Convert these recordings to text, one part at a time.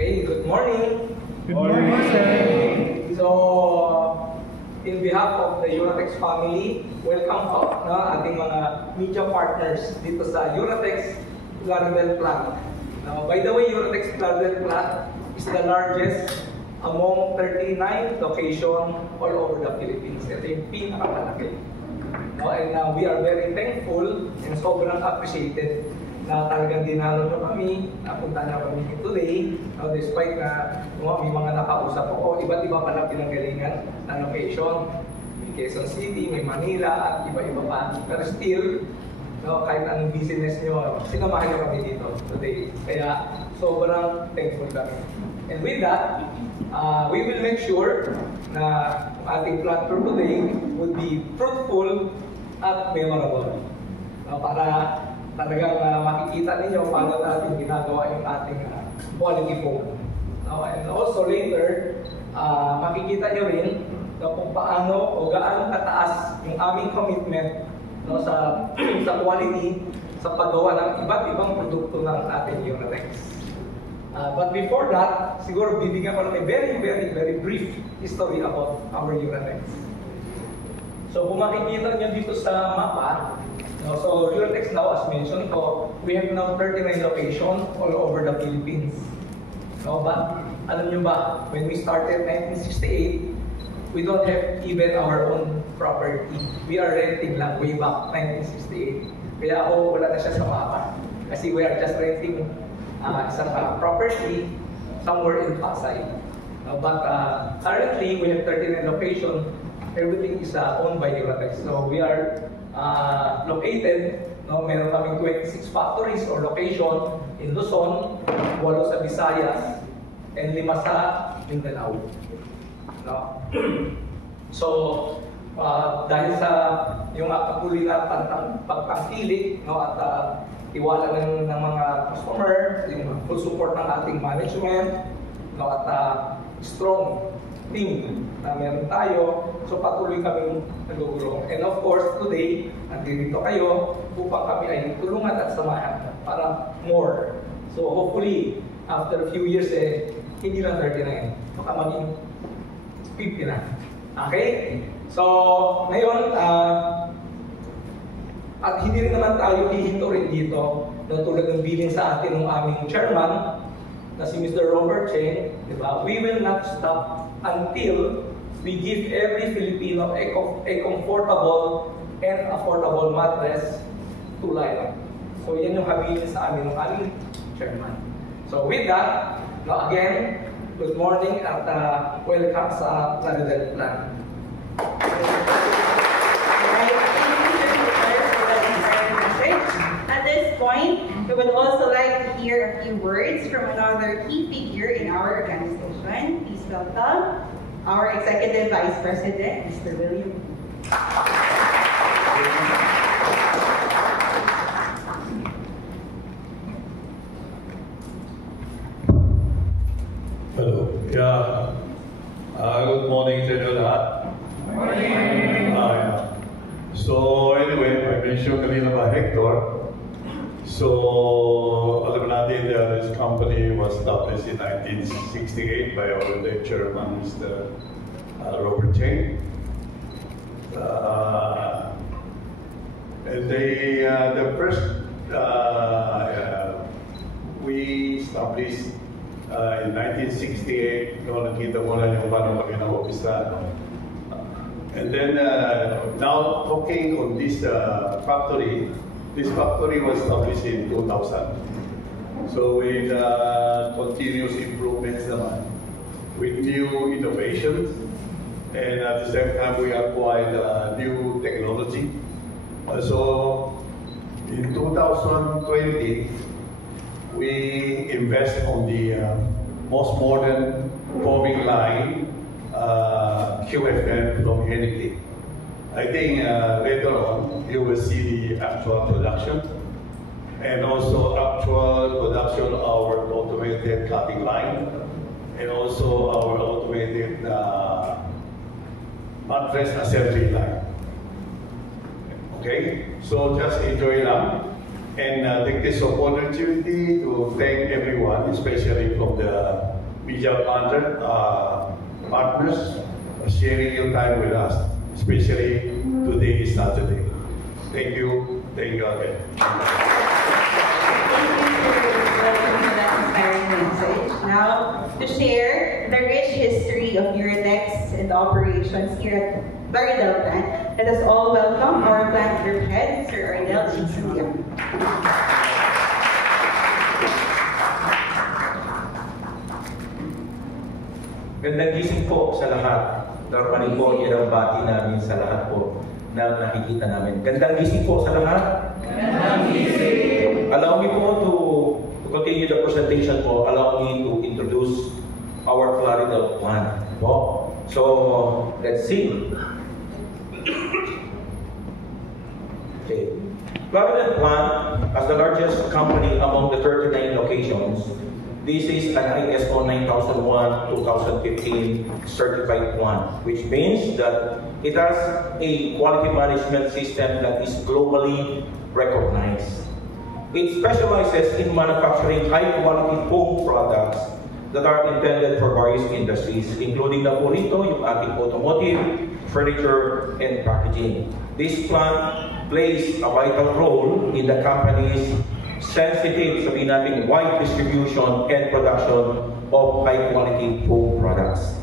Okay, good morning. Good morning, sir. So, in behalf of the Uratex family, welcome po ating mga media partners dito sa Uratex Plaridel plant. Now, by the way, Uratex Plaridel plant is the largest among 39 locations all over the Philippines. Ito yung pinakamalaki. And we are very thankful and sobrang appreciated na talagang dinalo nyo kami, napunta na kami today, despite na may mga nakausap ako, iba't iba pa na pinanggalingan na location. May Quezon City, may Manila, at iba-iba pa. Pero still, kahit anong business nyo, sinamahan nyo kami dito today. Kaya sobrang thankful kami. And with that, we will make sure na ating plan for today would be fruitful at memorable. Para talagang makikita ninyo paano natin ginagawa yung ating quality phone. And also later, makikita nyo rin kung paano o gaano kataas yung aming commitment sa quality sa paggawa ng iba't ibang produkto ng ating Uratex. But before that, siguro bibigyan ko ng a very brief history about our Uratex. So kung makikita nyo dito sa mapa, so Uratex now, as mentioned ko, we have now 39 locations all over the Philippines. But alam nyo ba, when we started 1968, we don't have even our own property. We are renting lang way back 1968. Kaya wala na siya sa mapa. Kasi we are just renting isang property somewhere in Pasay. But currently, we have 39 locations. Everything is owned by Uratex. So we are located, meron kaming 26 factories or location in Luzon, 8 sa Visayas, and 5 sa Mindanao. So, dahil sa yung patuloy na pagpangkilik at tiwala ng mga customer, yung full support ng ating management, at strong team na meron tayo, so patuloy kaming nagugulong. And of course, today, nandito kayo upang kami ay tulungan at samahan para more. So hopefully, after a few years, hindi na 39, baka maging 50 na. Okay? So, ngayon, at hindi rin naman tayo hihinto rin dito na tulad ng bilin sa atin ng aming chairman na si Mr. Robert Cheng, di ba? We will not stop until we give every Filipino a comfortable and affordable mattress to lie on. So yan yung habilin sa amin ng aming chairman. So with that, again, good morning at welcome sa Plaridel Plan. At this point, we would also like to hear a few words from another key figure in our organization. Please welcome our Executive Vice President, Mr. William. Hello. Yeah. Good morning sa inyo lahat. Good morning. So anyway, I mentioned kanina ba Hector. So alam natin that this company was established in 1968 by our late chairman, Mr. Robert Cheng. And the first we established in 1968, nakita mo na yung paano kami na-office. And then now talking on this factory was established in 2000. So with continuous improvements naman, with new innovations, and at the same time we acquired new technology. So in 2020, we invest on the most modern foaming line, QFN from Henneke. I think later on you will see the actual production and also actual production of our automated cutting line and also our automated mattress assembly line. Okay, so just enjoy lang. and take this opportunity to thank everyone, especially from the media partners, sharing your time with us, especially today is Saturday. Thank you. Thank you again. Now, to share the rich history of Uratex and the operations here at the Ardel plant, let us all welcome our plant group head, Sir Ardel G. Sulian. Gandang gising po sa lahat. Normally po, yan ang bati namin sa lahat po na nakikita namin. Gandang gising po sa lahat. Gandang gising! Allow me po to continue the presentation po. Allow me to introduce our Florida plant po. So, let's see. Okay. Florida plant, as the largest company among the 39 locations, this is an ISO 9001-2015 certified plant, which means that it has a quality management system that is globally recognized. It specializes in manufacturing high-quality foam products that are intended for various industries, including na po rito yung ating automotive, furniture, and packaging. This plant plays a vital role in the company's sensitive, sabihin natin, wide distribution and production of high-quality food products.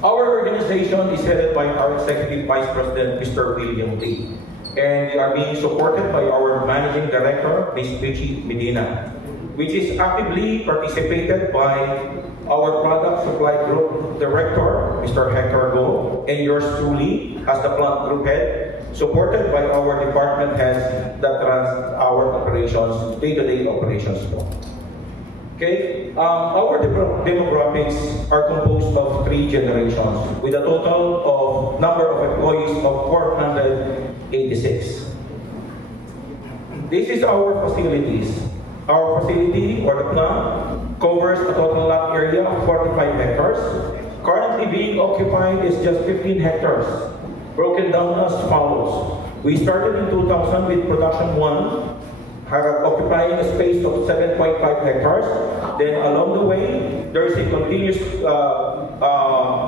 Our organization is headed by our Executive Vice President, Mr. William Lee, and we are being supported by our Managing Director, Ms. Pichi Medina, which is actively participated by our Product Supply Group Director, Mr. Hector Go, and yours truly as the plant group head, supported by our department heads that runs our operations, day-to-day operations. Okay, our demographics are composed of 3 generations with a total of number of employees of 486. This is our facilities. Our facility or the plant covers a total lot area of 45 hectares. Currently being occupied is just 15 hectares, broken down as follows. We started in 2000 with production 1, occupying a space of 7.5 hectares. Then along the way, there is a continuous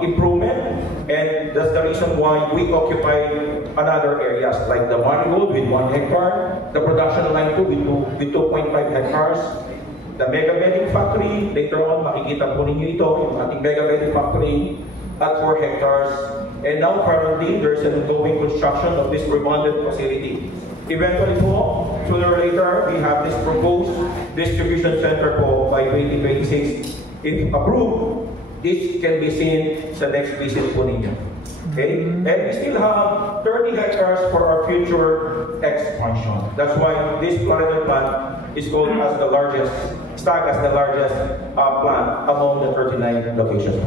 improvement, and that's the reason why we occupy another areas like the Marigold with 1 hectare, the production line 2 with 2.5 hectares, the Mega Bedding Factory. Later on, makikita po ninyo ito, yung ating Mega Bedding Factory at 4 hectares. And now currently, there is an ongoing construction of this rebonded facility. Eventually po, sooner or later, we have this proposed distribution center po by 2026. If approved, this can be seen sa next visit po ninyo. Okay? And we still have 30 hectares for our future expansion. That's why this Florida plant is called as the largest, stacked as the largest plant among the 39 locations.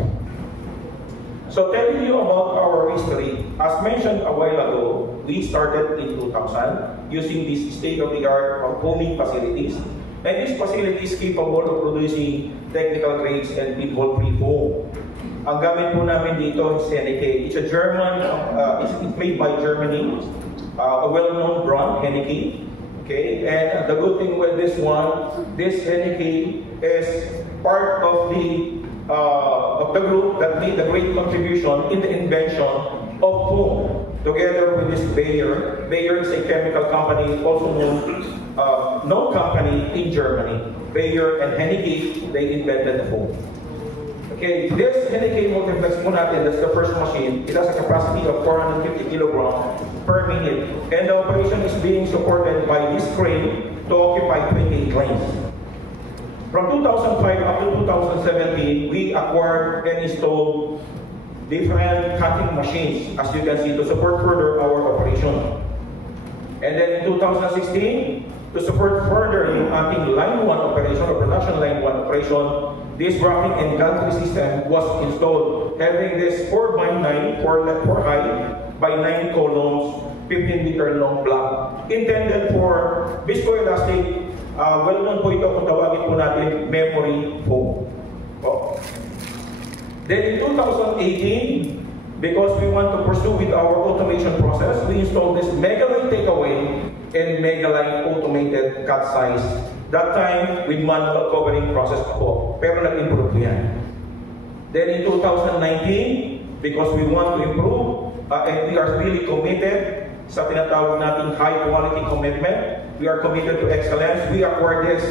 So telling you about our history, as mentioned a while ago, we started in 2000 using these state-of-the-art foaming facilities. And these facilities capable of producing technical grades and pinhole-free foam. Ang gamit po namin dito is Henneke. It's a German, it's made by Germany, a well-known brand, Henneke. Okay, and the good thing with this one, this Henneke is part of the group that made a great contribution in the invention of foam, together with this Bayer. Bayer is a chemical company, also known company in Germany. Bayer and Henneke, they invented the foam. Okay, this Henneke multiplex po natin, that's the first machine. It has a capacity of 450 kilograms per minute, and the operation is being supported by this crane to occupy 28 lanes. From 2005 up to 2017, we acquired and installed different cutting machines, as you can see, to support further our operation. And then in 2016, to support further yung ating line 1 operation or production line 1 operation, this racking and gantry system was installed, having this 4x9, 4 high by 9 columns, 15-meter long block, intended for viscoelastic. Well-known po ito kung tawagin po natin memory foam. Oh. Then in 2018, Because we want to pursue with our automation process, we installed this Megaline takeaway and Megaline automated cut size. That time, with manual covering process pa po. Pero nag-improve yan. Then in 2019, because we want to improve, and we are really committed sa tinatawag nating high quality commitment, we are committed to excellence. We acquired this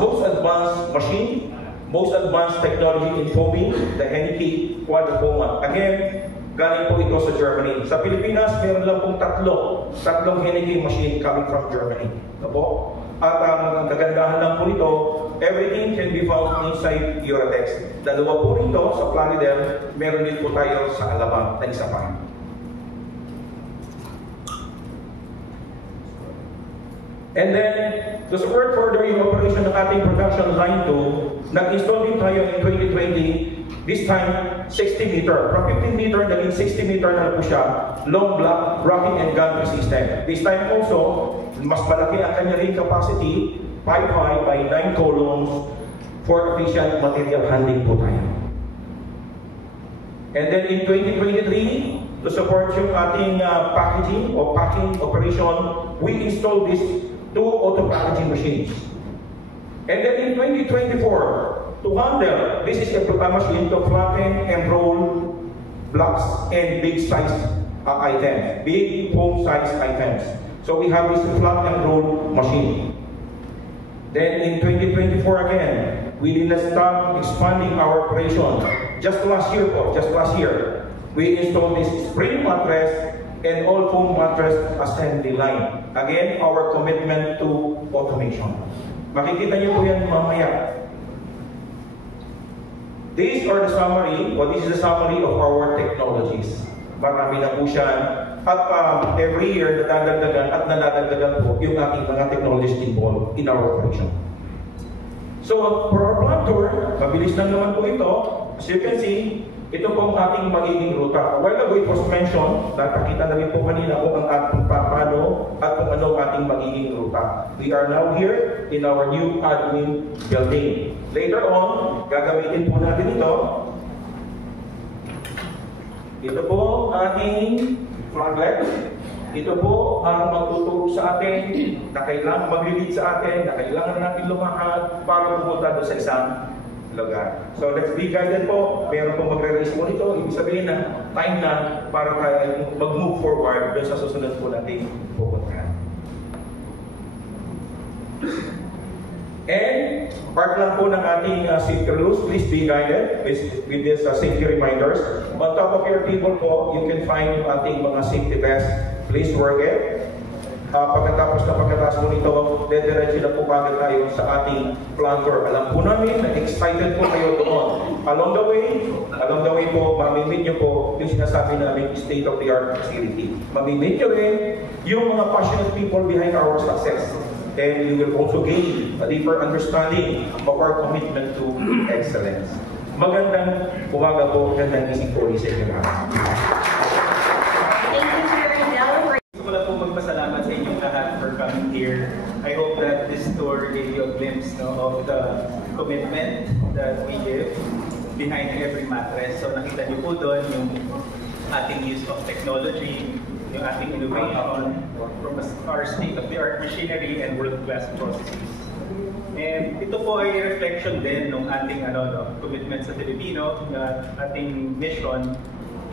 most advanced machine, most advanced technology in foaming, the Henneke Quadra-Foam. Again, galing po ito sa Germany. Sa Pilipinas, meron lang pong tatlong Henneke machine coming from Germany. Ito po. At ang kagandahan lang po nito, everything can be found inside Uratex. Dalawa po nito sa Plaridel, meron din po tayo sa Alabang na isa pa. And then, to support further yung operation ng ating production line 2, nag-install din tayo in 2020, this time 60 meter. From 15 meter, naging 60 meter na po siya, long block, rocking and gantry system. This time also, mas malaki ang kanya rin capacity, 5 high by 9 columns, for efficient material handling po tayo. And then in 2023, to support yung ating packaging or packing operation, we installed this 2 auto packaging machines. And then in 2024, to handle, this is a machine to flatten and roll blocks and big size items, big foam size items. So we have this flat and roll machine. Then in 2024 again, we did not stop expanding our operation. Just last year, we installed this spring mattress and all foam mattress assembly line. Again, our commitment to automation. Makikita niyo po yan mamaya. These are the summary, or this is the summary of our technologies. Marami na po siya. At every year, nadadagdagan at nadadagdagan po yung ating mga technologies involved in our operation. So, for our plant tour, mabilis lang naman po ito. As you can see, ito pong ating magiging ruta. A while ago, it was mentioned, napakita na rin po kanina kung ang ating paano at kung ano ating magiging ruta. We are now here in our new admin building. Later on, gagamitin po natin ito. Ito po ating flaglet. Ito po ang magtuturo sa atin na kailangan maglilid sa atin, na kailangan natin lumakad para pumunta doon sa isang lugar. So let's be guided po. Meron pong magre-raise mo nito. Ibig sabihin na time na para tayo mag-move forward doon sa susunod po natin pupuntahan. And part lang po ng ating safety rules. Please be guided with these safety reminders. On top of your table po, you can find yung ating mga safety vests. Please work it. Pagkatapos po nito, dediretso na po kagad tayo sa ating planter. Alam po namin na excited po kayo doon. Along the way po, mamimit nyo po yung sinasabi namin state-of-the-art facility. Mamimit nyo rin yung mga passionate people behind our success. And you will also gain a deeper understanding of our commitment to excellence. Magandang umaga po, magandang isip po sa inyo lahat. Magpasalamat sa inyong lahat for coming here. I hope that this tour gave you a glimpse of the commitment that we give behind every mattress. So nakita niyo po doon yung ating use of technology, yung ating innovation from our state-of-the-art machinery and world-class processes. And ito po ay reflection din ng ating commitment sa Filipino, ating mission.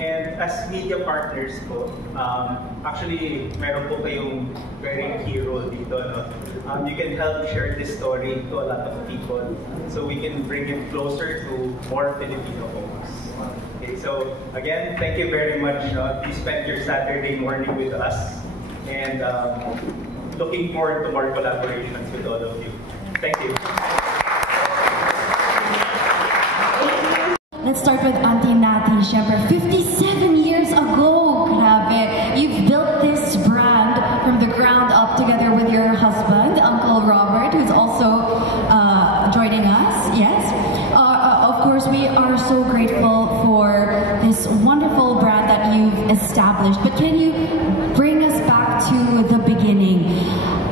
And as media partners po, actually, meron po kayong very key role dito. You can help share this story to a lot of people so we can bring it closer to more Filipino homes. Okay, so again, thank you very much. You spent your Saturday morning with us and looking forward to more collaborations with all of you. Thank you. Let's start with Auntie Nati. Siyempre, 57 years ago, grabe. You've built this brand from the ground up together with your husband, Uncle Robert, who's also joining us. Yes. Of course, we are so grateful for this wonderful brand that you've established. But can you bring us back to the beginning?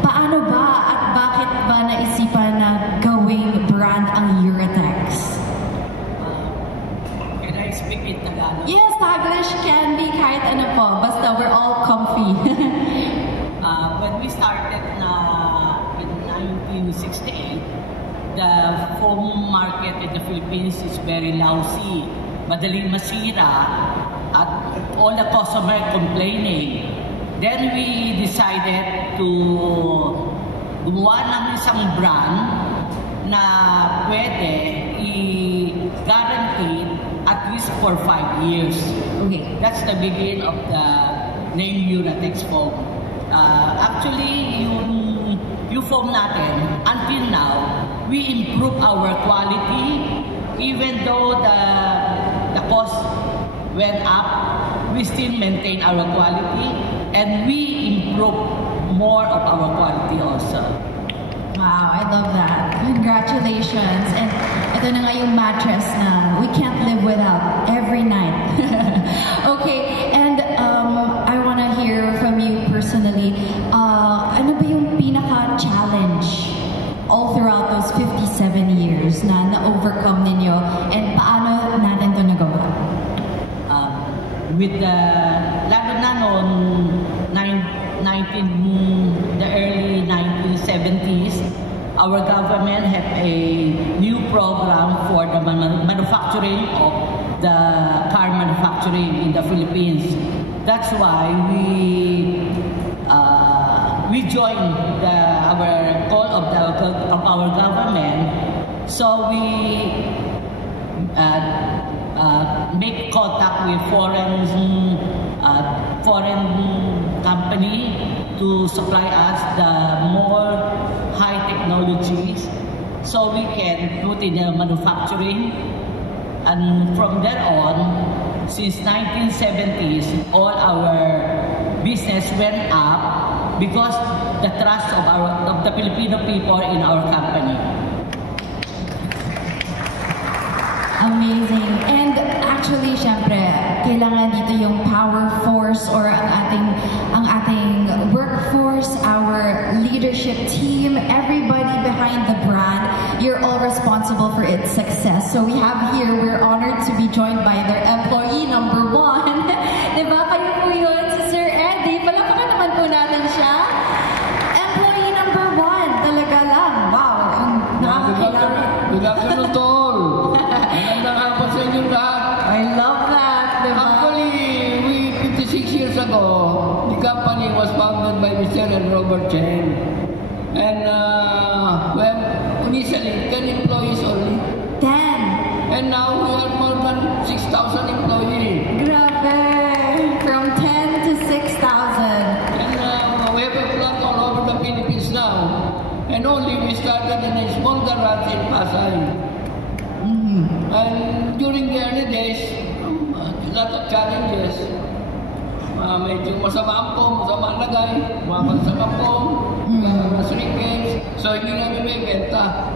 Paano ba at bakit ba naisipan na gawing brand ang Uratex? Can I speak in Tagalog? Yes, 1968, the foam market in the Philippines is very lousy, madaling masira, at all the customers complaining. Then we decided to gumawa ng isang brand na pwede i-guarantee at least for 5 years. Okay, that's the beginning of the name Uratex Foam. Actually, yung foam natin, until now, we improve our quality. Even though the cost went up, we still maintain our quality and we improve more of our quality also. Wow, I love that. Congratulations. And ito na nga yung mattress na we can't live without every night. Okay, and I want to hear from you personally. Ano ba yung pinaka-challenge all throughout those 57 years na na-overcome ninyo and paano natin ito nagawa? With the, lalo na noon, the early 1970s, our government had a new program for the manufacturing of the car manufacturing in the Philippines. That's why we joined our call of our government. So we make contact with foreign company to supply us the more high technologies so we can put in the manufacturing. And from there on, since 1970s, all our business went up because the trust of the Filipino people in our company. Amazing. And actually, syempre, kailangan dito yung power force or ang ating workforce, our leadership team, everybody behind the brand. You're all responsible for its success. So we have here, we're honored to be joined by their employee number 1. Diba? Kayo po yun, si Sir Eddie. Palakpakan naman po natin siya. Employee number 1. Talaga lang. Wow. Ang nakakakilala. Good afternoon to all. Magandang hapon sa inyong lahat. I love that. Diba? Actually, 56 years ago, the company was founded by Mr. and Robert Chen. And initially, 10 employees only. 10. And now we are more than 6,000 employees. Grabe. From 10 to 6,000. And we have a plant all over the Philippines now. And only we started in a small garage in Pasay. And during the early days, a lot of challenges. Medyo masama ang lagay, masama po, shrinkage, so hindi namin may benta.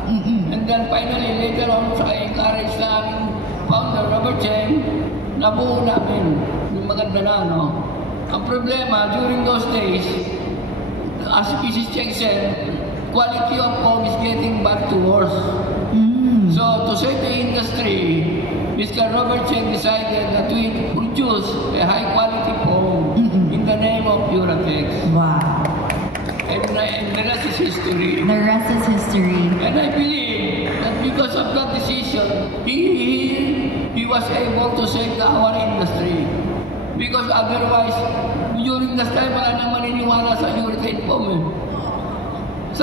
And then finally, later on, sa encourage na aming founder, Robert Chen, nabuo namin yung maganda na, no? Ang problema, during those days, as Mrs. Cheng said, quality of foam is getting back to worse. So, to save the industry, Mr. Robert Chen decided that we produce a high-quality foam in the name of Uratex. Wow. And the rest is history. The rest is history. And I believe that because of that decision, he was able to save our industry. Because otherwise, during this time, wala nang maniniwala sa Uratex foam. We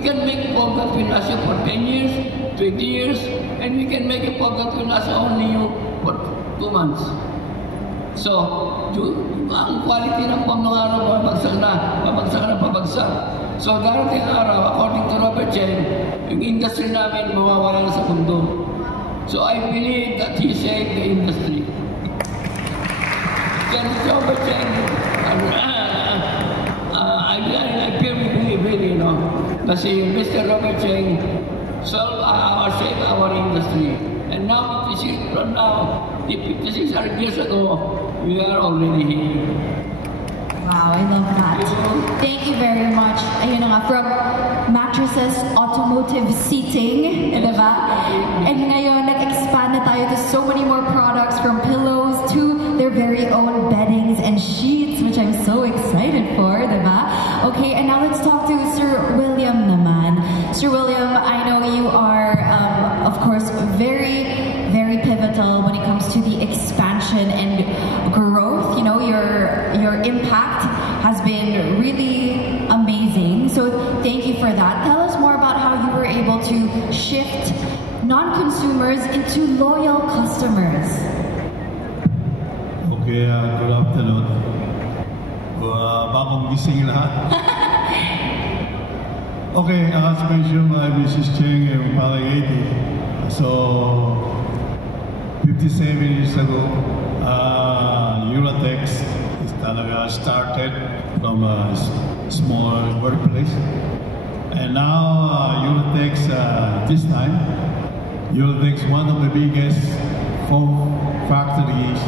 can make foam that will last you for 10 years, 20 years, and we can make a foam that will last only you for 2 months. So, ang quality ng foam ng araw, pabagsak. So, darating araw, according to Robert Chen, yung industry namin mawawala sa mundo. So, I believe that he saved the industry. Then, Robert Chen, I firmly believe, really, you know, kasi Mr. Robert Chen saved our industry. And now, 56 years ago, we are already here. Wow, I love that. Thank you very much. Ayun na nga, from mattresses, automotive seating, diba? And ngayon, nag-expand na tayo to so many more products, from pillows to their very own beddings and sheets, which I'm so excited for, diba? Okay, and now let's talk to Sir William naman. Mr. William, I know you are, of course, very, very pivotal when it comes to the expansion and growth. You know, your impact has been really amazing. So thank you for that. Tell us more about how you were able to shift non-consumers into loyal customers. Okay, good afternoon. Bagong gising lahat. Okay, as mentioned by Mrs. Cheng and Palang 80, so 57 years ago, Uratex started from a small workplace, and now Uratex this time, Uratex one of the biggest foam factories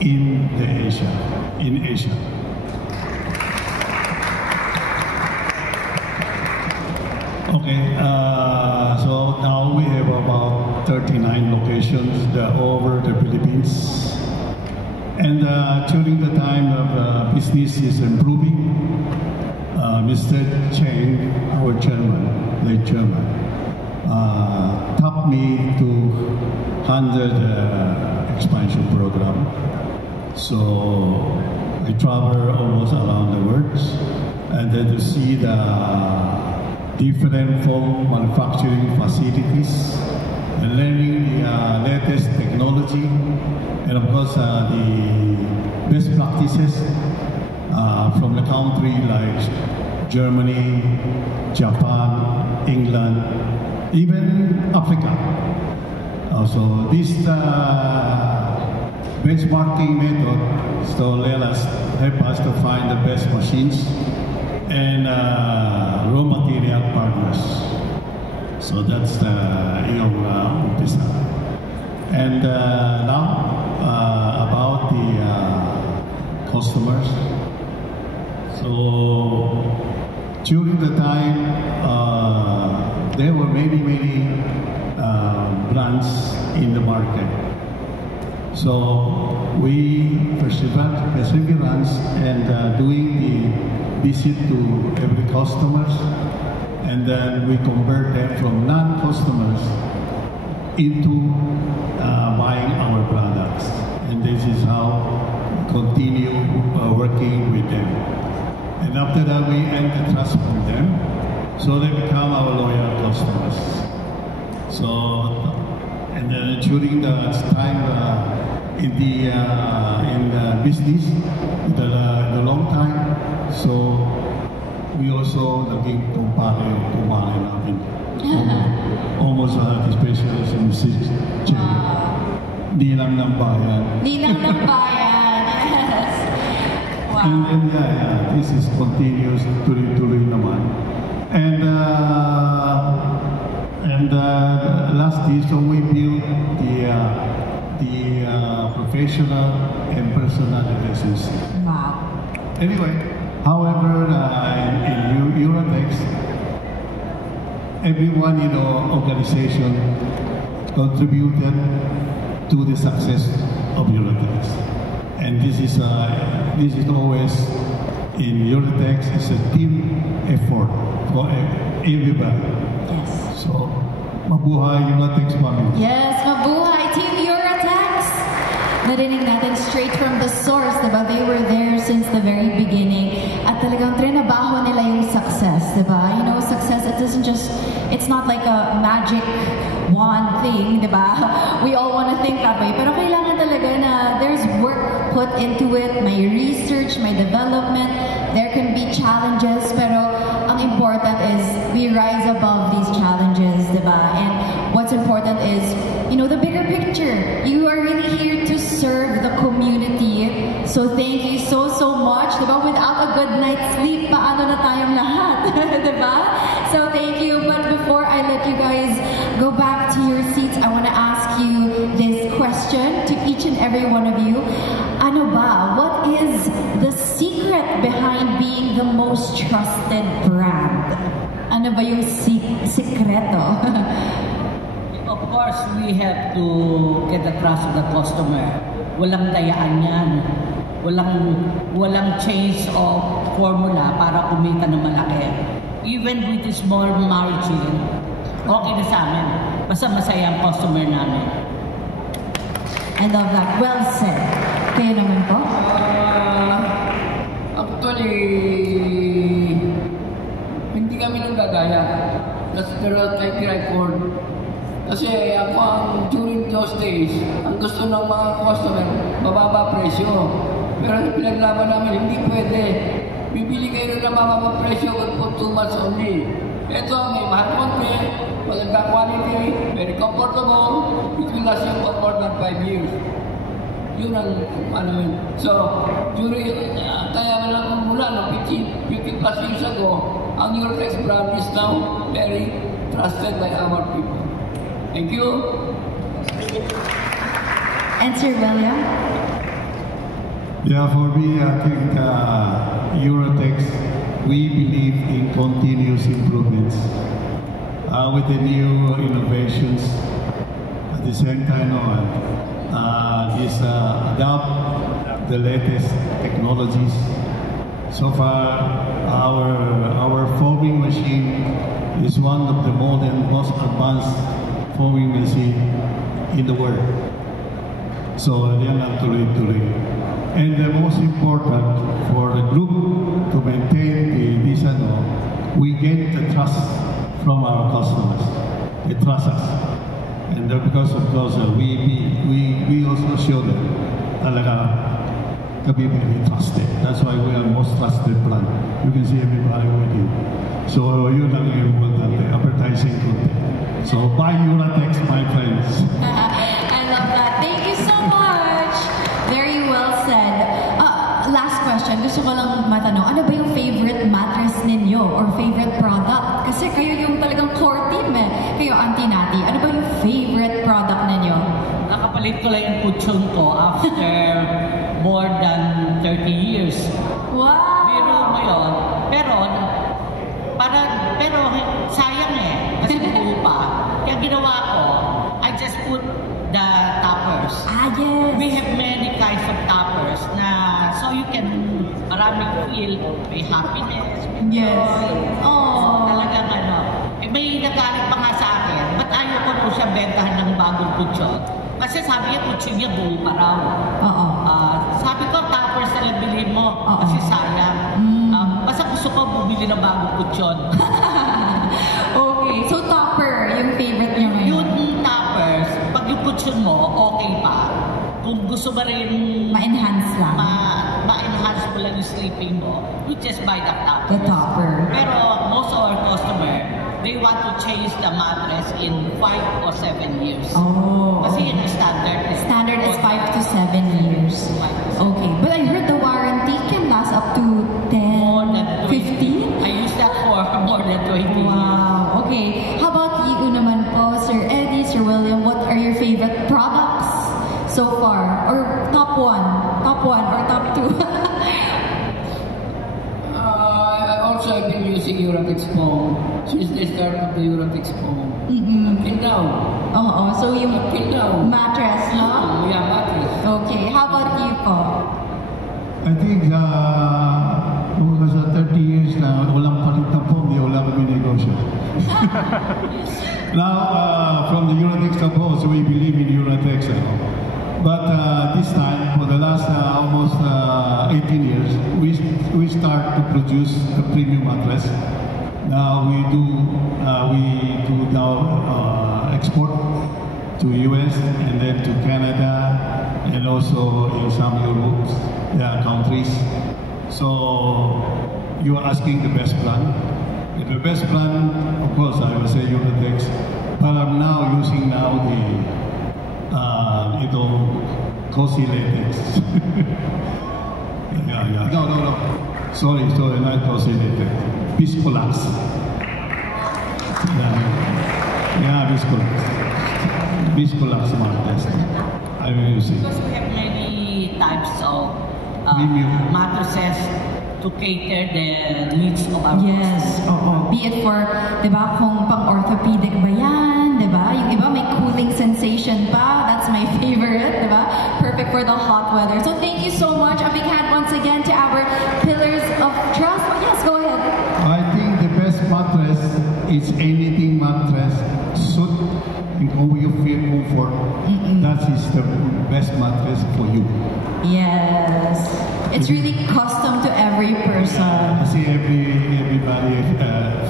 in Asia. Okay, so now we have about 39 locations all over the Philippines. And during the time of business is improving, Mr. Cheng, our chairman, late chairman, tapped me to handle the expansion program. So I travel almost around the world, and then to see the different foam manufacturing facilities, and learning the latest technology, and of course the best practices from the country like Germany, Japan, England, even Africa. So this benchmarking method help us to find the best machines and raw material partners. So that's the umpisa. And now about the customers. So during the time, there were many brands in the market. So we perseverance and doing the visit to every customers, and then we convert them from non-customers into buying our products. And this is how we continue working with them. And after that, we earn the trust from them, so they become our loyal customers. So, and then during the time in the business, the long time, so we also naging kumpare natin. Almost especially sa Mrs. Cheng. Ninang ng bayan. Ninang ng bayan, yes. Wow. And this is continuous, tuloy-tuloy naman. And last year, so we built the professional and personal relationship. Wow. Anyway, however, in Uratex, everyone in our organization contributed to the success of Uratex, and this is always in Uratex. It's a team effort for everybody. Yes. So, mabuhay Uratex family. Yes, mabuhay Team Uratex. Narinig natin straight from the source, diba? They were there since the very beginning. At talagang trinabaho nila yung success, diba? You know, success, it's not like a magic wand thing, diba? We all want to think that way. Pero kailangan talaga na there's work put into it, may research, may development. There can be challenges, pero ang important is we rise above these challenges, diba? And what's important is, you know, the bigger picture. You are really here to serve the community. So thank you so much. Diba? Without a good night's sleep, paano na tayong lahat? Diba? So thank you. But before I let you guys go back to your seats, I want to ask you this question to each and every one of you. Ano ba? What is the secret behind being the most trusted brand? Ano ba yung sikreto? Of course, we have to get the trust of the customer. Walang dayaan yan. Walang change of formula para kumita ng malaki. Even even with the small margin, okay na sa amin. Basta masaya ang customer namin. I love that. Well said. Kayo naman po? Actually, hindi kami nang gagaya. That's the track record. Kasi ako during those days, ang gusto ng mga customer, mababa presyo. Pero pinaglaban namin, hindi pwede. Bibili kayo ng mababa presyo for 2 months only. Ito, may mahal konti, maganda quality, very comfortable. It will last you for more than 5 years. Yun ang ano yun. So, during, kaya lang mula no, 50 plus years ago, ang Eurotex brand is now very trusted by our people. Thank you. And Sir William? Yeah, for me, I think Eurotex, we believe in continuous improvements with the new innovations. At the same time, adopt the latest technologies. So far, our foaming machine is one of the modern, most advanced foaming machine in the world. So, yan ang tuloy-tuloy. And the most important for the group to maintain this, we get the trust from our customers. They trust us. And because of those, we also show them talaga kami very trusted. That's why we are most trusted brand. You can see everybody waiting. So yun ang importante, advertising content. So buy Eurotex, my friends. I love that. Thank you so much. Very well said. Last question, gusto ko lang matanong, ano ba yung favorite mattress ninyo or favorite product? Kasi kayo yung talagang core team eh. Kayo, Auntie Nati, ano ba yung favorite product ninyo? Nakapalit ko lang yung kutsyon ko after more than 30 years. Wow! Pero ngayon, pero sayang eh. Kasi buo pa. Kaya ginawa ko, I just put the toppers. Yes! We have many kinds of toppers na so you can maraming feel may happiness, may yes. joy. Oh. Talagang may nagalit pa nga sa akin, ba't ayaw ko po siya bentahan ng bagong kutsyon? Kasi sabi niya, kutsyon niya buo pa raw. Oo. Sabi ko, toppers na lang bilhin mo. Oo. Kasi sayang. Basta gusto ko bumili ng bagong kutsyon. Okay, so topper, yung favorite niyo ngayon? Yung toppers, pag yung kutsyon mo, okay pa. Kung gusto ba rin ma-enhance lang. Ma-enhance mo lang yung sleeping mo, you just buy the toppers. The topper. Pero most of our customer, they want to change the mattress in 5 or 7 years. Oh. Kasi yun ang standard. Standard is 5 to 7 years. Okay, but I heard the warranty can last up to 10, more than 15? I used that for more than 20 years. Wow, okay. How about you naman po, Sir Eddie, Sir William, what are your favorite products so far? Or top one or top 2? I also have been using Eurotex foam since the start of the Eurotex foam. Until now. Oo, so yung Until now. mattress, no? Yeah, mattress. Okay, how about you po? I think sa 30 years na walang palit na po, hindi wala kami negosyo. Now, from the Eurotex Compose, we believe in Eurotex. But this time, for the last almost 18 years, we start to produce a premium mattress. Now we do now export to US and then to Canada and also in some Europe countries. So you are asking the best brand. The best brand, of course, I will say Eurotex. But I'm now using the Cozy Latex. yeah. No. Sorry, not Cozy Latex. Biscolax. Yeah, Biscolax mattress. I will use it. Because we have many types of mattresses to cater the needs of our Yes, oo. Be it for, di ba, kung pang-orthopedic ba yan, di ba? Yung iba may cooling sensation pa. That's my favorite, di ba? Perfect for the hot weather. So thank you so much. A big hand once again to our pillars of trust. Oh, yes, go ahead. I think the best mattress is anything mattress suit and how you feel comfort. That is the best mattress for you. Yes. It's really custom to every person. Kasi everybody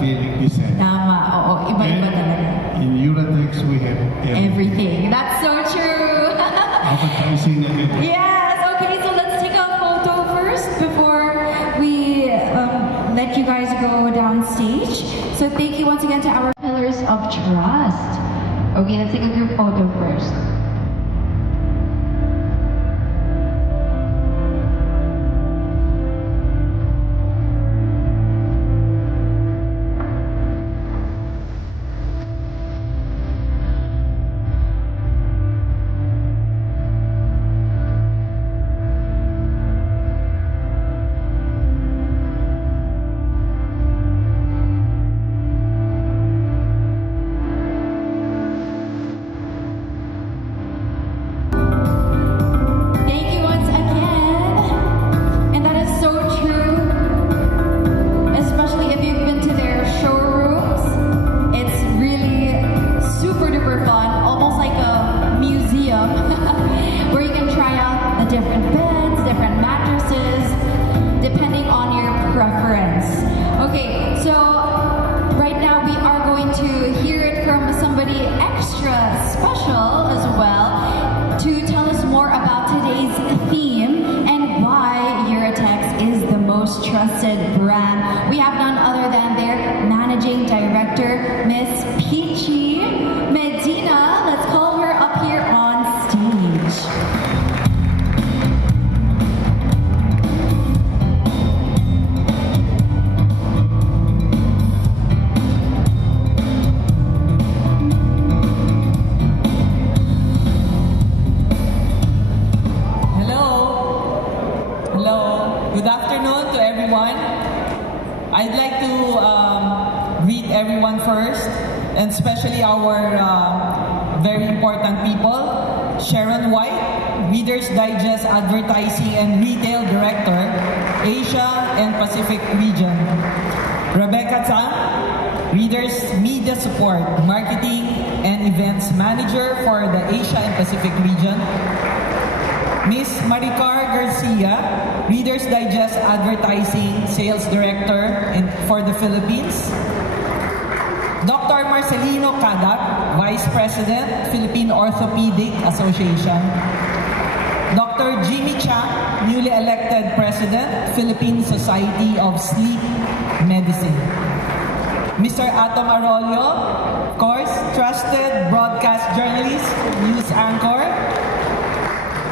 feeling the same. Tama. Oo, iba-iba talaga. In Uratex, we have Everything. That's so true. Advertising and everything. Yes. Okay, so let's take a photo first before we let you guys go down stage. So thank you once again to our pillars of trust. Okay, let's take a group photo first. Trusted brand. We have none other than their managing director, Miss Peachy Medina. Let's call her up here on stage. Good afternoon to everyone. I'd like to greet everyone first, and especially our very important people. Sharon White, Reader's Digest Advertising and Retail Director, Asia and Pacific Region. Rebecca Tsang, Reader's Media Support, Marketing and Events Manager for the Asia and Pacific Region. Miss Maricar Garcia, Reader's Digest Advertising Sales Director for the Philippines. Dr. Marcelino Cadak, Vice President, Philippine Orthopedic Association. Dr. Jimmy Chang, newly elected President, Philippine Society of Sleep Medicine. Mr. Atom Arroyo, of course, trusted broadcast journalist, news anchor.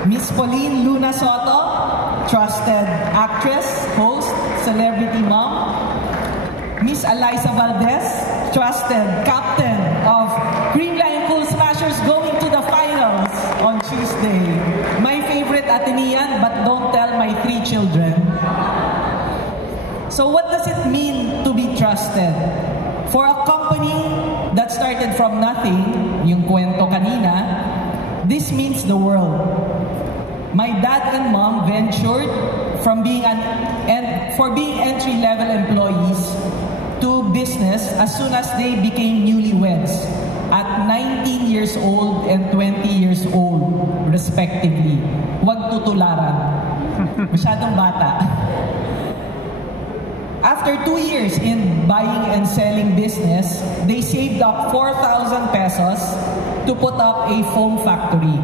Miss Pauline Luna Soto, trusted actress, host, celebrity mom. Miss Eliza Valdez, trusted captain of Greenline Pool Smashers going to the finals on Tuesday. My favorite Atenean, but don't tell my 3 children. So what does it mean to be trusted? For a company that started from nothing, yung kwento kanina, this means the world. My dad and mom ventured from being entry-level employees to business as soon as they became newlyweds at 19 years old and 20 years old, respectively. Huwag tutularan. Masyadong bata. After 2 years in buying and selling business, they saved up 4,000 pesos to put up a foam factory.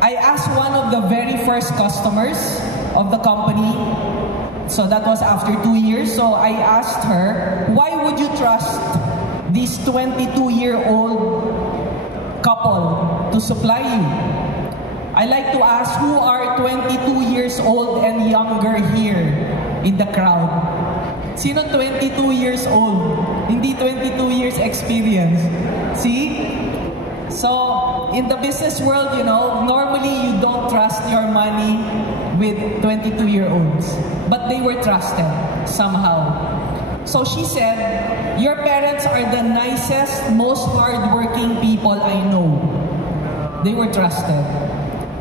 I asked one of the very first customers of the company, so that was after 2 years, so I asked her, why would you trust this 22-year-old couple to supply you? I like to ask who are 22 years old and younger here in the crowd. Sino 22 years old? Hindi 22 years experience. See? So, in the business world, you know, normally you don't trust your money with 22-year-olds. But they were trusted somehow. So she said, your parents are the nicest, most hardworking people I know. They were trusted.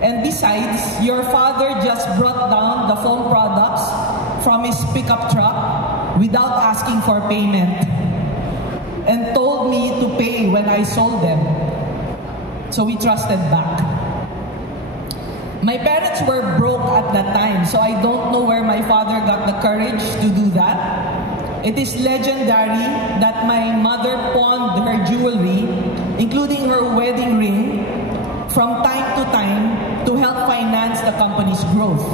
And besides, your father just brought down the foam products from his pickup truck without asking for payment and told me to pay when I sold them. So we trusted back. My parents were broke at that time, so I don't know where my father got the courage to do that. It is legendary that my mother pawned her jewelry, including her wedding ring, from time to time to help finance the company's growth.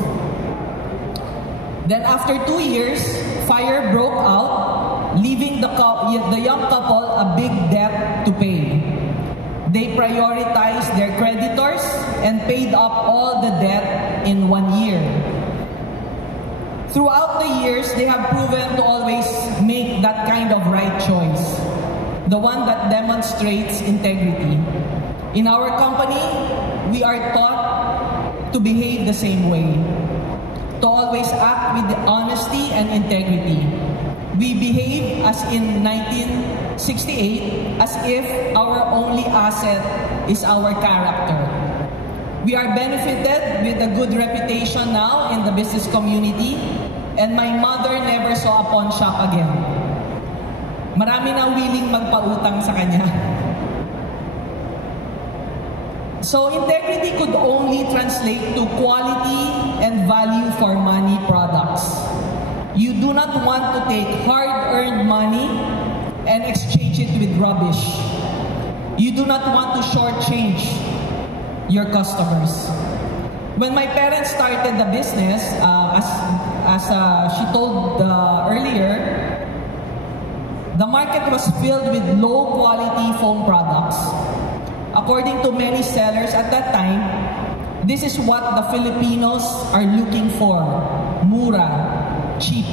Then after 2 years, fire broke out, leaving the young couple a big debt to pay. They prioritized their creditors and paid up all the debt in 1 year. Throughout the years, they have proven to always make that kind of right choice, the one that demonstrates integrity. In our company, we are taught to behave the same way, to always act with honesty and integrity. We behave as in 1968, as if our only asset is our character. We are benefited with a good reputation now in the business community, and my mother never saw a pawn shop again. Marami na willing magpautang sa kanya. So integrity could only translate to quality and value for money products. You do not want to take hard-earned money and exchange it with rubbish. You do not want to shortchange your customers. When my parents started the business, as she told earlier, the market was filled with low-quality foam products. According to many sellers at that time, this is what the Filipinos are looking for: mura, cheap.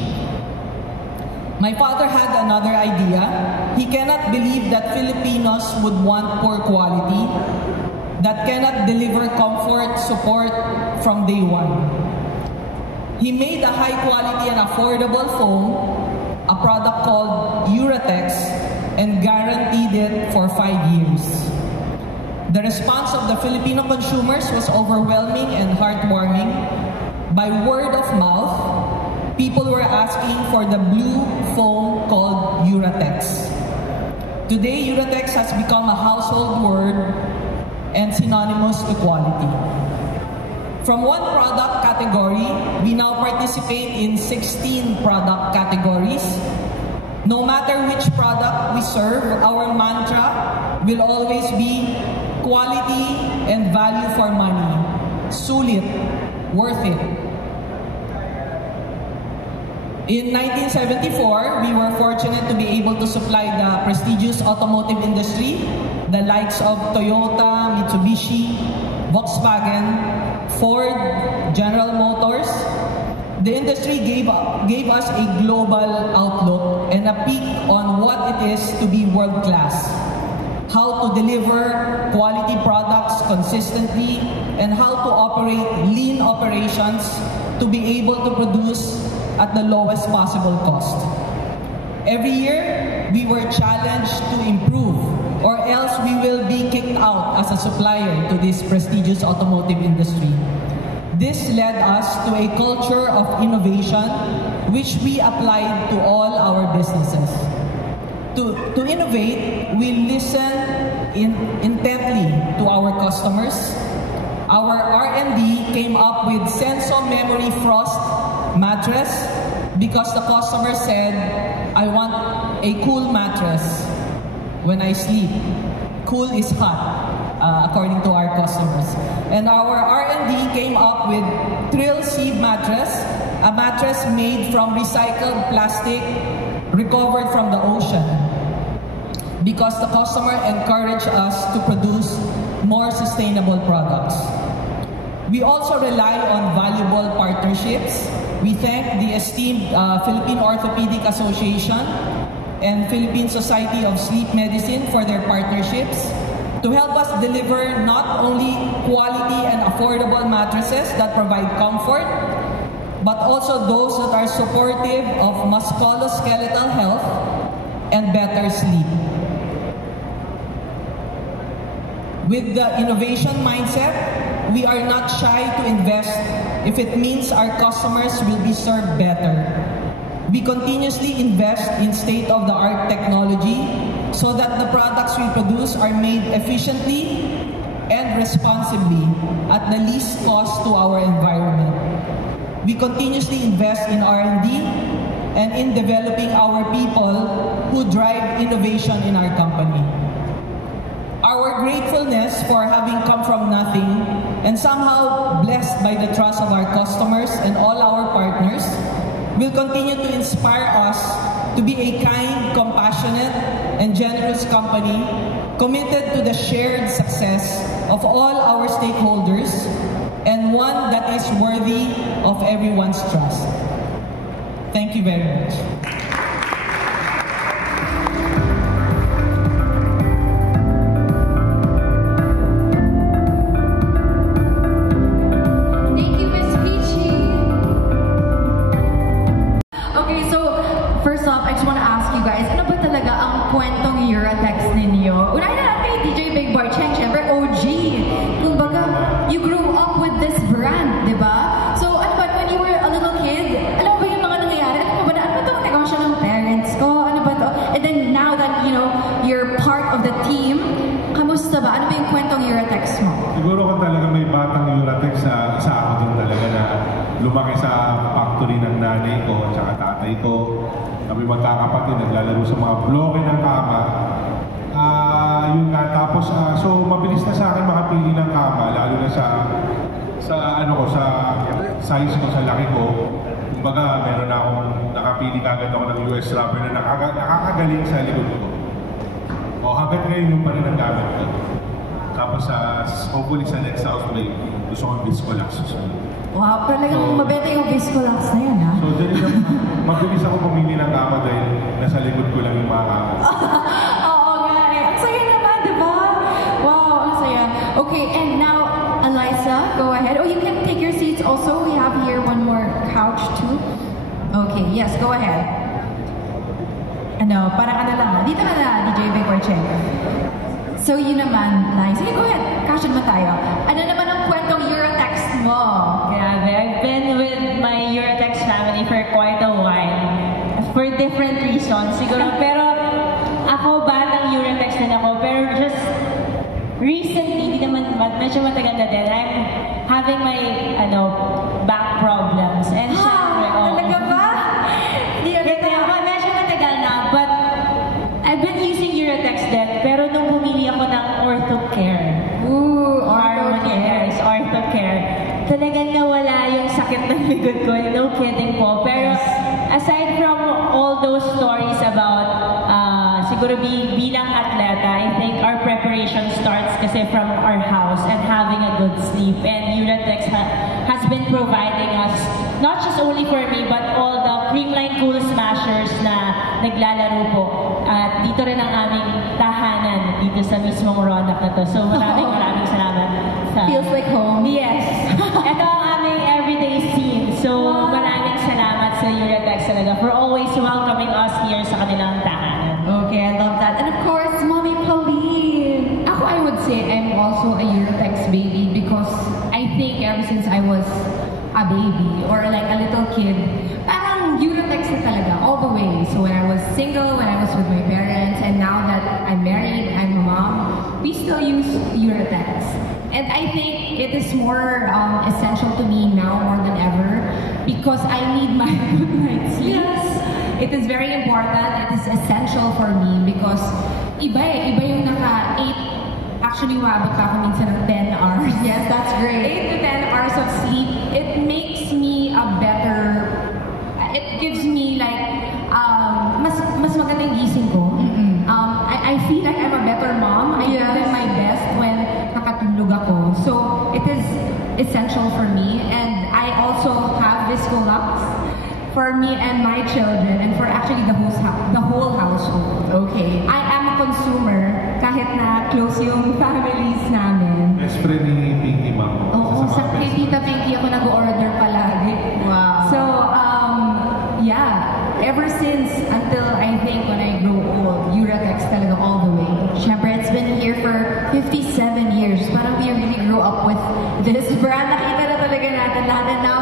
My father had another idea. He cannot believe that Filipinos would want poor quality, that cannot deliver comfort, support from day one. He made a high quality and affordable foam, a product called Uratex, and guaranteed it for 5 years. The response of the Filipino consumers was overwhelming and heartwarming. By word of mouth, people were asking for the blue foam called Uratex. Today, Uratex has become a household word and synonymous to quality. From one product category, we now participate in 16 product categories. No matter which product we serve, our mantra will always be quality and value for money. Sulit, worth it. In 1974, we were fortunate to be able to supply the prestigious automotive industry, the likes of Toyota, Mitsubishi, Volkswagen, Ford, General Motors. The industry gave us a global outlook and a peek on what it is to be world-class, how to deliver quality products consistently, and how to operate lean operations to be able to produce at the lowest possible cost. Every year, we were challenged to improve, or else we will be kicked out as a supplier to this prestigious automotive industry. This led us to a culture of innovation, which we applied to all our businesses. To innovate, we listen intently to our customers. Our R&D came up with Senso Memory Frost mattress because the customer said, I want a cool mattress when I sleep. Cool is hot, according to our customers. And our R&D came up with Thrill Sieve mattress, a mattress made from recycled plastic recovered from the ocean, because the customer encouraged us to produce more sustainable products. We also rely on valuable partnerships. We thank the esteemed Philippine Orthopedic Association and Philippine Society of Sleep Medicine for their partnerships to help us deliver not only quality and affordable mattresses that provide comfort, but also those that are supportive of musculoskeletal health and better sleep. With the innovation mindset, we are not shy to invest if it means our customers will be served better. We continuously invest in state-of-the-art technology so that the products we produce are made efficiently and responsibly at the least cost to our environment. We continuously invest in R&D and in developing our people who drive innovation in our company. Our gratefulness for having come from nothing and somehow blessed by the trust of our customers and all our partners will continue to inspire us to be a kind, compassionate, and generous company committed to the shared success of all our stakeholders and one that is worthy of everyone's trust. Thank you very much. Thank you, Miss Peachy. Okay, so first off, I just want to ask you guys, ano ba talaga ang kwentong Eurotex ninyo? Unahin na natin kay DJ Big Boy Cheng, syempre OG. Kumbaga, you grew up with this brand, di ba? So, ano ba, when you were a little kid, alam mo ba yung mga nangyayari? Ano ba ano ba ito? Negosyo ng parents ko? Ano ba ito? And then now that, you know, you're part of the team, kamusta ba? Ano ba yung kwentong Eurotex mo? Siguro kung talaga may batang Eurotex sa ako din talaga na lumaki sa factory ng nanay ko at saka tatay ko. Kami magkakapatid, naglalaro sa mga bloke ng kama. Yun nga, tapos so mabilis na sa akin makapili ng kama, lalo na sa size ko, sa laki ko. Kumbaga, meron na akong nakapili kagad ako ng US rubber na nakakagaling sa likod ko. O hanggang ngayon yung pa rin ang gamit ko. Tapos hopefully sa next house may gusto kong Viscolax. Wow, talagang mabenta yung Viscolax na yan, ha? So, dali lang, mabilis ako pumili ng kama dahil nasa likod ko lang yung mga kama. Oo nga eh. Ang saya naman, di ba? Wow, ang saya. Okay, and now, Eliza, go ahead. Oh, you can take your seats also. We have here one more couch too. Okay, yes, go ahead. Ano, parang ano lang ha? Dito na DJ Big Boy Cheng. So, yun naman, nice. Sige, go ahead. Kasya naman tayo. Ano naman ang kwentong Eurotex mo? Grabe, I've been with my Eurotex family for quite a while. For different reasons, siguro. Pero ako, batang Eurotex din ako. Pero just recently, di naman, medyo matagal na din, I'm having my, back problems. And syempre, talaga ba? Medyo matagal na, but I've been using Eurotex din, pero nung bumili ako ng OrthoCare. Ooh, OrthoCare. OrthoCare. Talagang nawala yung sakit ng likod ko. No kidding po. Pero aside from all those stories about siguro bilang atleta, I think our preparation starts kasi from our house and having a good sleep. And Eurotex has been providing us, not just only for me, but all the Creamline Cool Smashers na naglalaro po. At dito rin ang aming tahanan dito sa mismong Ronak na to. So maraming salamat. Feels like home. Yes. Ito ang aming everyday scene. So maraming salamat sa Eurotex talaga for always welcoming us here sa kanilang tahanan. Okay, I love that. And of course, Mommy Pauline. Ako, I would say I'm also a Eurotex baby because I think ever since I was a baby or like a little kid, parang Eurotex na talaga all the way. So when I was single, when I was with my parents, and now that I'm married, I'm a mom, we still use Eurotex. And I think it is more essential to me now more than ever because I need my good night's sleep. Yes. It is very important. It is essential for me because iba yung naka-8, actually umabot pa ako minsan ng 10 hours. Yes, that's great. 8 to 10 hours of sleep. It makes me a better, it gives me like, mas maganda yung gising ko. I feel like I'm a better mom. I give them my best when nakatulog ako. So, it is essential for me. And I also have Viscolax for me and my children and for actually the whole household. Okay. I am a consumer kahit na close yung families namin. Best friend ni Pinky, ma'am. Oo, sa kay Tita Pinky ako nag-order palagi. Wow. So, yeah. Ever since until I think when I grow old, Eurotex talaga all the way. Syempre, it's been here for 57 years. Parang we really grew up with this brand. Nakita na talaga natin lahat. And now,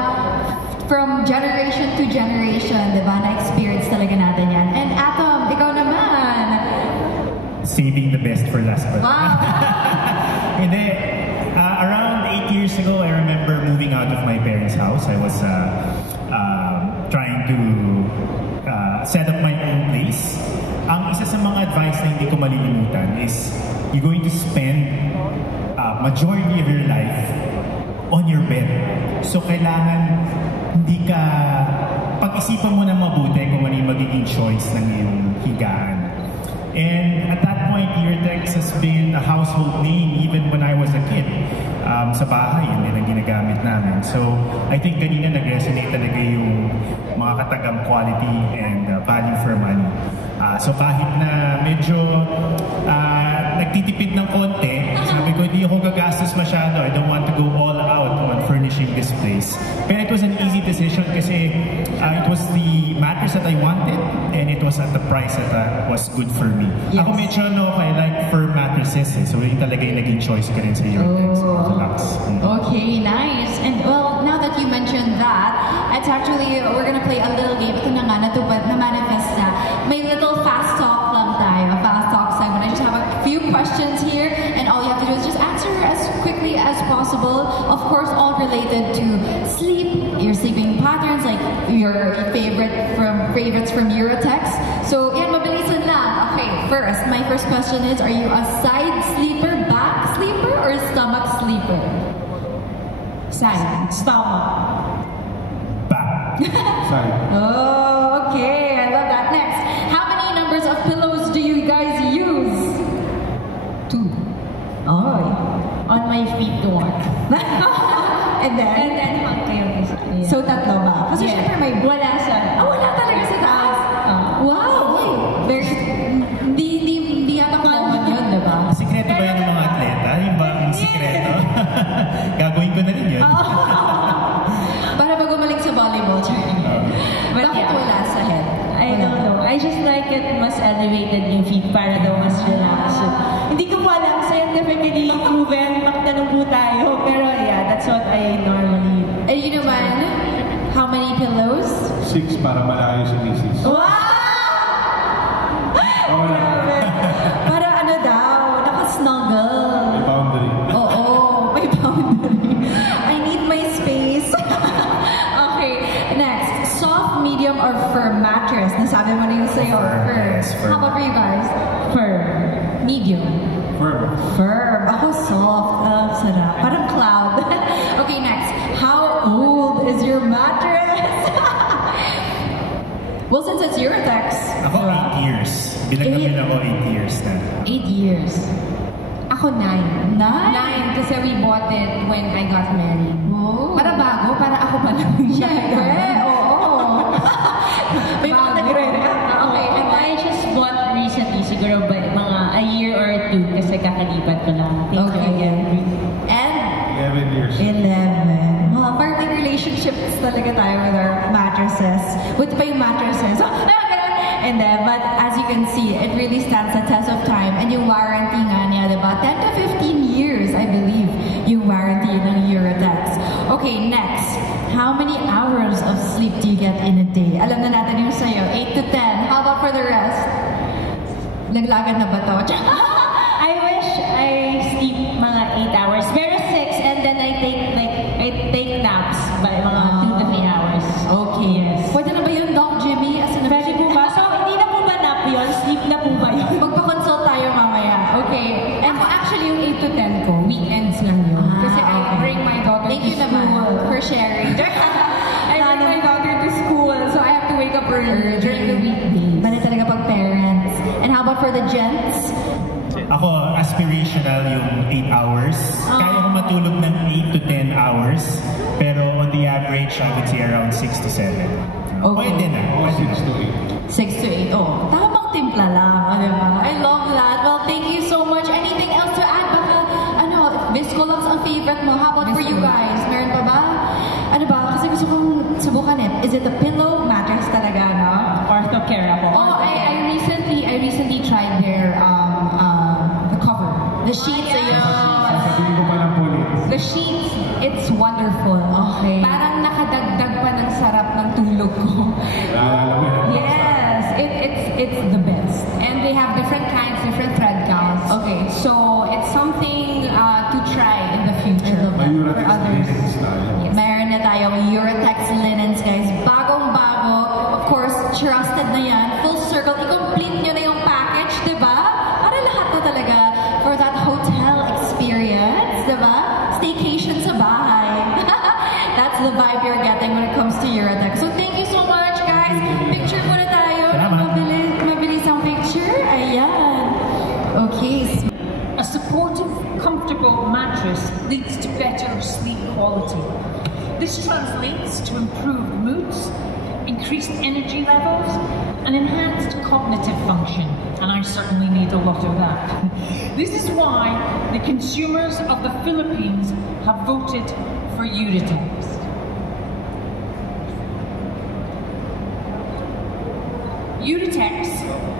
from generation to generation, di ba? Na-experience talaga natin yan. And Atom, ikaw naman. Saving the best for last. Wow! Hindi. Around 8 years ago, I remember moving out of my parents' house. I was trying to set up my own place. Ang isa sa mga advice na hindi ko malilimutan is you're going to spend majority of your life on your bed. So kailangan hindi ka pag-isipan mo na mabuti kung ano yung magiging choice ng iyong higaan. And at that point, Yurtex has been a household name even when I was a kid. Sa bahay, yun din ang ginagamit namin. So, I think kanina nag-resonate talaga yung mga katagang quality and value for money. So, kahit na medyo nagtitipid ng konti, sabi ko, hindi ako gagastos masyado. I don't want to go all out on furnishing this place. Pero it was an easy decision kasi it was the mattress that I wanted and it was at the price that was good for me. Yes. Ako medyo I like firm mattresses so yun talaga yung naging choice ko rin sa Yurtex. Okay, nice. And well, now that you mentioned that, it's actually, we're gonna play a little game. Ito na nga, na-manifest na. May little fast talk lang tayo, fast talk segment. I just have a few questions here, and all you have to do is just answer as quickly as possible. Of course, all related to sleep, your sleeping patterns, like your favorites from Yurtex. So, yan, mabilisan lang. Okay, first, my first question is, are you a side sleeper, back sleeper, or stomach sleeper? Side. Stomach. Back. Side. Oh, okay. I love that. Next, how many numbers of pillows do you guys use? 2. Oh, on my feet, 1. And then hug kayo. So, tatlo ba? Kasi syempre may wala sa... wala talaga sa taas. Wow! There's... Hindi yata common yun, diba? Sikreto ba yun ng mga atleta? Yung ba ang sikreto? Gagawin ko na rin yun. Para ba gumaling sa volleyball? Bakit wala sa head? I don't know. I just like it mas elevated yung feet para daw mas relaxed. Hindi ko pa alam scientifically proven, magtanong po tayo. Pero yeah, that's what I normally... And you naman, how many pillows? 6 para malayo sa misis. Wow! Para ano daw, nakasnuggle. May boundary. Oo, may boundary. I need my space. Okay, next. Soft, medium, or firm mattress? Nasabi mo na yung sa'yo. Firm. Yes, firm. How about for you guys? Firm. Medium. Firm. Firm. Ako soft. Sarap. Parang cloud. Okay, next. How old is your mattress? Well, since it's Yurtex. Ako 8 years. Bilang ako 8 years na. 8 years. Ako 9. 9 kasi we bought it when I got married. Oh. Para bago, para ako pa lang. Siyempre, oo. May mga nagre-react. Okay, and I just bought recently, siguro ba, mga a year or 2 kasi kakalipat ko lang. Okay. And? 11 years. 11. Parang may relationships talaga tayo with our mattresses. With pa yung mattresses. And then, but as you can see, it really stands the test of time. And yung warranty nga niya, diba? 10 to 15 years, I believe, yung warranty ng Yurtex. Okay, next. How many hours of sleep do you get in a day? Alam na natin yung sa'yo, 8 to 10. How about for the rest? Naglagan na ba to? I wish I sleep mga 8 hours. Pero 6, and then I take naps by mga 2 to 3 hours. Okay. Yes. Pwede na ba yun, Doc Jimmy? As in, pwede po ba? So, hindi na po ba nap yun? Sleep na po ba yun? Magpa-consult tayo mamaya. Okay. Ako actually yung 8 to 10 ko, weekends lang yun. Kasi I bring my daughter Thank to you school. naman for sharing. I bring my daughter to school, so I have to wake up early during the weekdays. Bali talaga pag parents. And how about for the gents? Ako, aspirational yung 8 hours. Kaya ko matulog ng 8 to 10 hours. Pero on the average, I would say around 6 to 7. Okay. Pwede na. 6 to 8. 6 to 8. Oh, tamang timpla lang. Diba? I love that. Well, thank you so much. Anything else to add? Baka, Viscolux ang favorite mo. How about for you guys? Meron pa ba? Ano ba? Kasi gusto kong subukan it. Is it a pillow mattress talaga, no? Orthocare ako. Oh, I recently tried their the cover. The sheets, Sabihin ko pa lang po ulit. The sheets, it's wonderful. Okay. Parang nakadagdag pa ng look ko. Yes, it's the best. And they have different kinds, different thread counts. Okay, so it's something to try in the future for others. Yes. Mayroon na tayong Uratex linens, guys. Bagong-bago. Of course, trusted na yan. Full circle. I-complete nyo na yung package, diba? Para lahat na talaga for that hotel experience, diba? Staycation sa bahay. That's the vibe you're getting when it comes to Uratex. So thank you so much, guys. Picture muna tayo. Mabilis ang picture. Ayan. Okay. A supportive, comfortable mattress leads to better sleep quality. This translates to improved moods, increased energy levels, and enhanced cognitive function. And I certainly need a lot of that. This is why the consumers of the Philippines have voted for Uratex. Uratex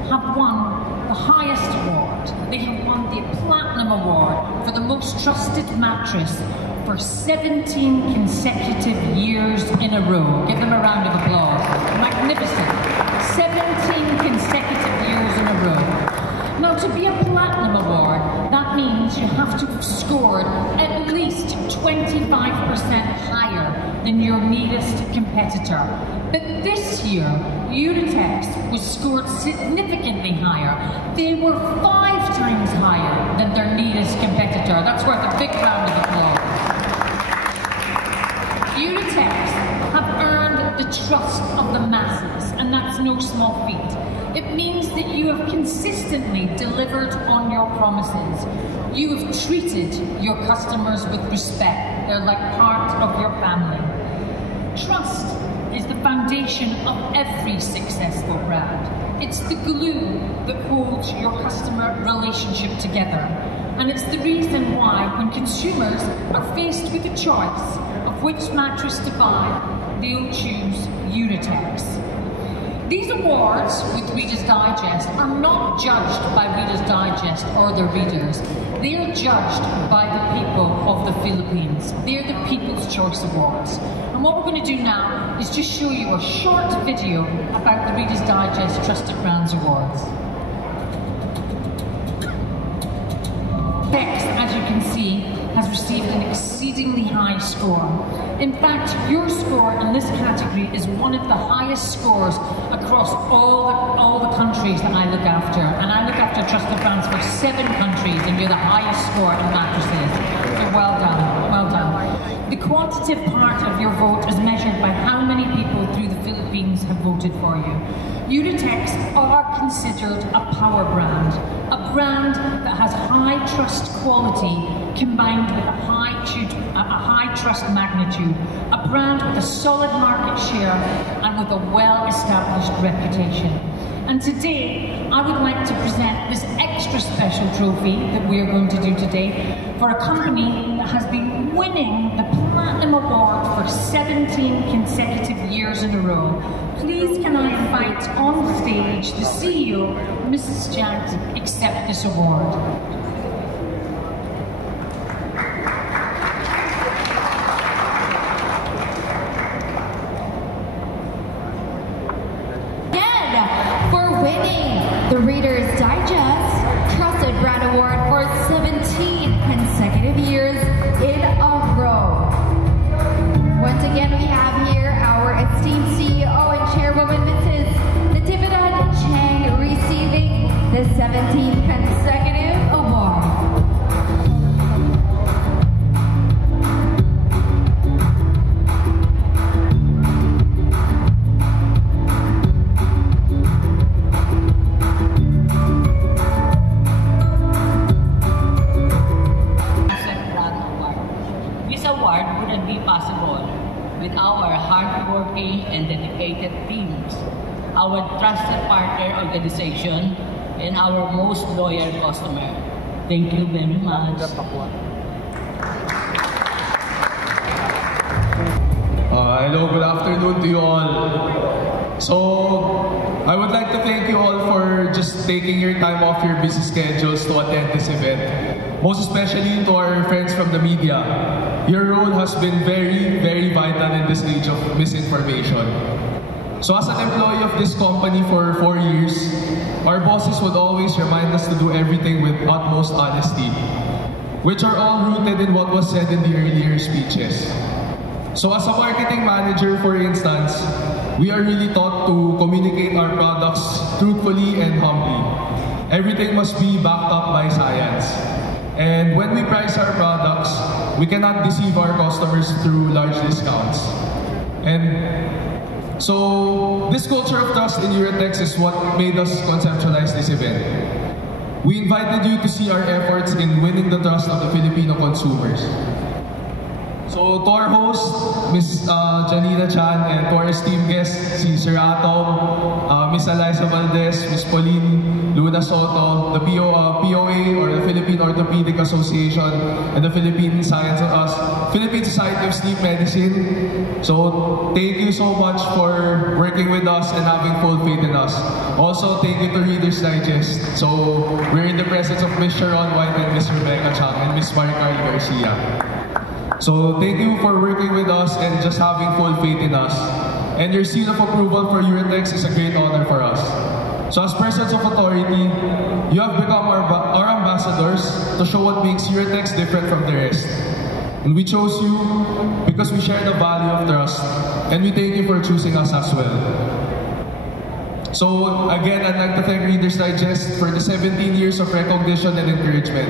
have won the highest award. They have won the Platinum Award for the most trusted mattress for 17 consecutive years in a row. Give them a round of applause. Magnificent. 17 consecutive years in a row. Now, to be a Platinum Award, that means you have to have scored at least 25% higher than your nearest competitor. But this year, Uratex was scored significantly higher. They were 5 times higher than their nearest competitor. That's worth a big round of applause. Uratex have earned the trust of the masses, and that's no small feat. It means that you have consistently delivered on your promises. You have treated your customers with respect. They're like part of your family. Trust is the foundation of every successful brand. It's the glue that holds your customer relationship together. And it's the reason why when consumers are faced with a choice of which mattress to buy, they'll choose Uratex. These awards with Reader's Digest are not judged by Reader's Digest or their readers. They are judged by the people of the Philippines. They're the People's Choice Awards. And what we're going to do now is just show you a short video about the Reader's Digest Trusted Brands Awards. Uratex, as you can see, has received an exceedingly high score. In fact, your score in this category is one of the highest scores across all the countries that I look after. And I look after trusted brands for 7 countries, and you're the highest score in mattresses. So well done, well done. The quantitative part of your vote is measured by how many people through the Philippines have voted for you. Uratex are considered a power brand, a brand that has high trust quality combined with a high trust magnitude, a brand with a solid market share and with a well-established reputation. And today, I would like to present this extra special trophy that we are going to do today for a company that has been winning the Platinum Award for 17 consecutive years in a row. Please can I invite on stage the CEO, Mrs. Jack, to accept this award. The Reader's Digest Trusted Brand Award for 17 consecutive years in a row. Once again, we have here our esteemed CEO and Chairwoman, Mrs. Natividad Chang, receiving the 17th consecutive award. With our hardworking and dedicated teams, our trusted partner organization, and our most loyal customer. Thank you very much. Hello, good afternoon to you all. So, I would like to thank you all for just taking your time off your busy schedules to attend this event. Most especially to our friends from the media. Your role has been very, very vital in this age of misinformation. So as an employee of this company for 4 years, our bosses would always remind us to do everything with utmost honesty, which are all rooted in what was said in the earlier speeches. So as a marketing manager, for instance, we are really taught to communicate our products truthfully and humbly. Everything must be backed up by science. And when we price our products, we cannot deceive our customers through large discounts. And so this culture of trust in Eurotex is what made us conceptualize this event. We invited you to see our efforts in winning the trust of the Filipino consumers. So to our host, Ms. Janina Chan, and to our esteemed guests, si Sir Atom, Ms. Eliza Valdez, Ms. Pauline Luna Soto, the POA, or the Philippine Orthopedic Association, and the Philippine Society of Sleep Medicine. So thank you so much for working with us and having full faith in us. Also, thank you to Reader's Digest. So we're in the presence of Ms. Sharon White and Ms. Rebecca Chang and Ms. Maricar Garcia. So thank you for working with us and just having full faith in us. And your seal of approval for Eurotex is a great honor for us. So as persons of authority, you have become our ambassadors to show what makes Eurotex different from the rest. And we chose you because we share the value of trust, and we thank you for choosing us as well. So again, I'd like to thank Reader's Digest for the 17 years of recognition and encouragement.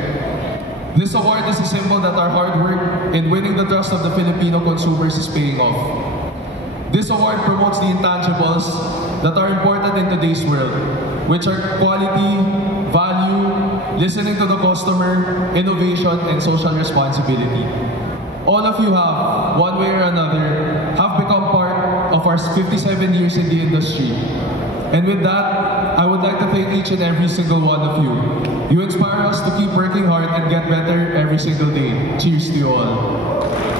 This award is a symbol that our hard work in winning the trust of the Filipino consumers is paying off. This award promotes the intangibles that are important in today's world, which are quality, value, listening to the customer, innovation, and social responsibility. All of you have, one way or another, have become part of our 57 years in the industry. And with that, I would like to thank each and every single one of you. You inspire us to keep working hard and get better every single day. Cheers to you all.